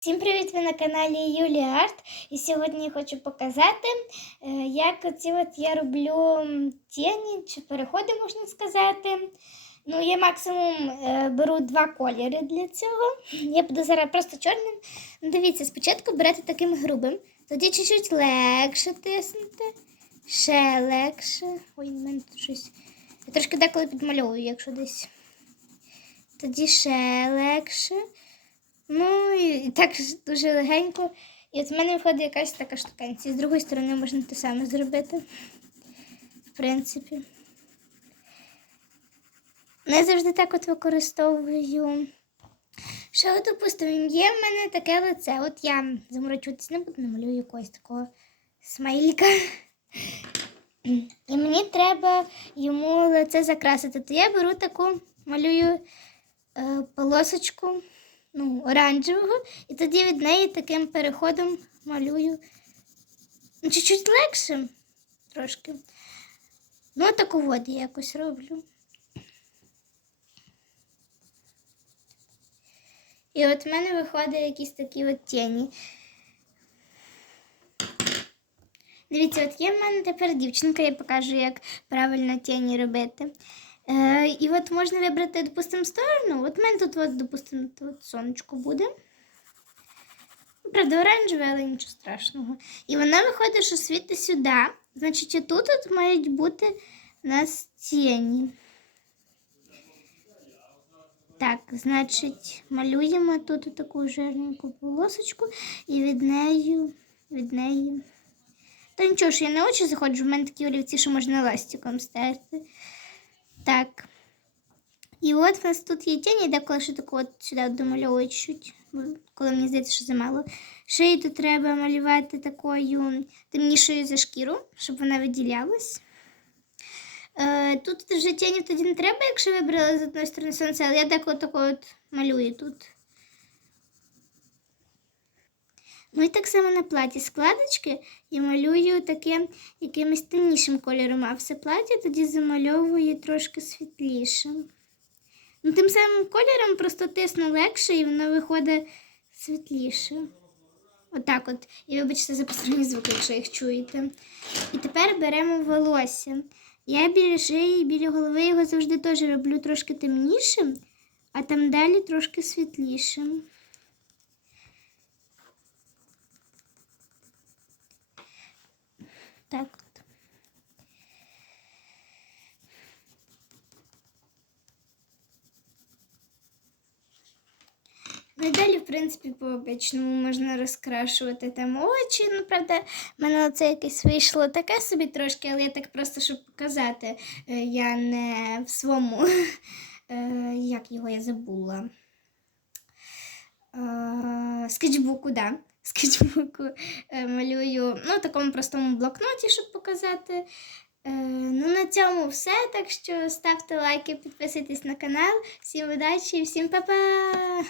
Всім привіт! Ви на каналі Юлія Арт. І сьогодні хочу показати, е, як оці от я роблю тіні чи переходи, можна сказати. Ну, я максимум е, беру два кольори для цього. Я буду зараз просто чорним. Ну, дивіться, спочатку берете таким грубим, тоді чуть-чуть легше тиснути, ще легше. Ой, в мене тут щось. Я трошки деколи підмальовую, якщо десь. Тоді ще легше. Ну, і так дуже легенько. І от в мене виходить якась така штукенція. З другої сторони можна те саме зробити. В принципі. Не завжди так от використовую. Що, от, допустимо, є в мене таке лице. От я заморочуватись не буду, намалюю якогось такого смайліка. І мені треба йому лице закрасити. То я беру таку, малюю е, полосочку ну, оранжевого, і тоді від неї таким переходом малюю. Ну, чуть-чуть легше трошки. Ну, таку воду я якось роблю. І от в мене виходить якісь такі от тіні. Дивіться, от є в мене тепер дівчинка, я покажу, як правильно тіні робити. Е, і от можна вибрати, допустимо, сторону. От в мене тут, от, допустимо, тут сонечко буде. Правда, оранжеве, але нічого страшного. І вона виходить, що світить сюди. Значить, і тут от мають бути у нас тіні. Так, значить, малюємо тут таку жирненьку полосочку і від неї, від неї. Та нічого ж, я на очі заходжу, в мене такі олівці, що можна ластиком стерти. Так. І от у нас тут є тіні, деколи ще таку от сюди домальовую чуть, коли мені здається, що замало. Шию тут треба малювати такою темнішою за шкіру, щоб вона виділялась. Е, тут вже тіні тоді не треба, якщо вибрали з одної сторони сонце, але я деколи таку от малюю тут. Ну і так само на платі складочки я малюю таким якимось темнішим кольором, а все плаття тоді замальовую трошки світлішим. Ну, тим самим кольором просто тисну легше і воно виходить світліше. Отак от. І вибачте за посторонні звуки, якщо їх чуєте. І тепер беремо волосся. Я біля шиї, біля голови його завжди теж роблю трошки темнішим, а там далі трошки світлішим. Так от. Ну і далі, в принципі, по обичному можна розкрашувати там очі. Ну, правда, в мене це якесь вийшло таке собі трошки, але я так просто, щоб показати, е, я не в своєму, е, як його я забула. Е, Скетчбуку, да. Скетчбуку е, малюю ну, в такому простому блокноті, щоб показати. Е, ну, на цьому все. Так що ставте лайки, підписуйтесь на канал. Всім удачі, всім па-па!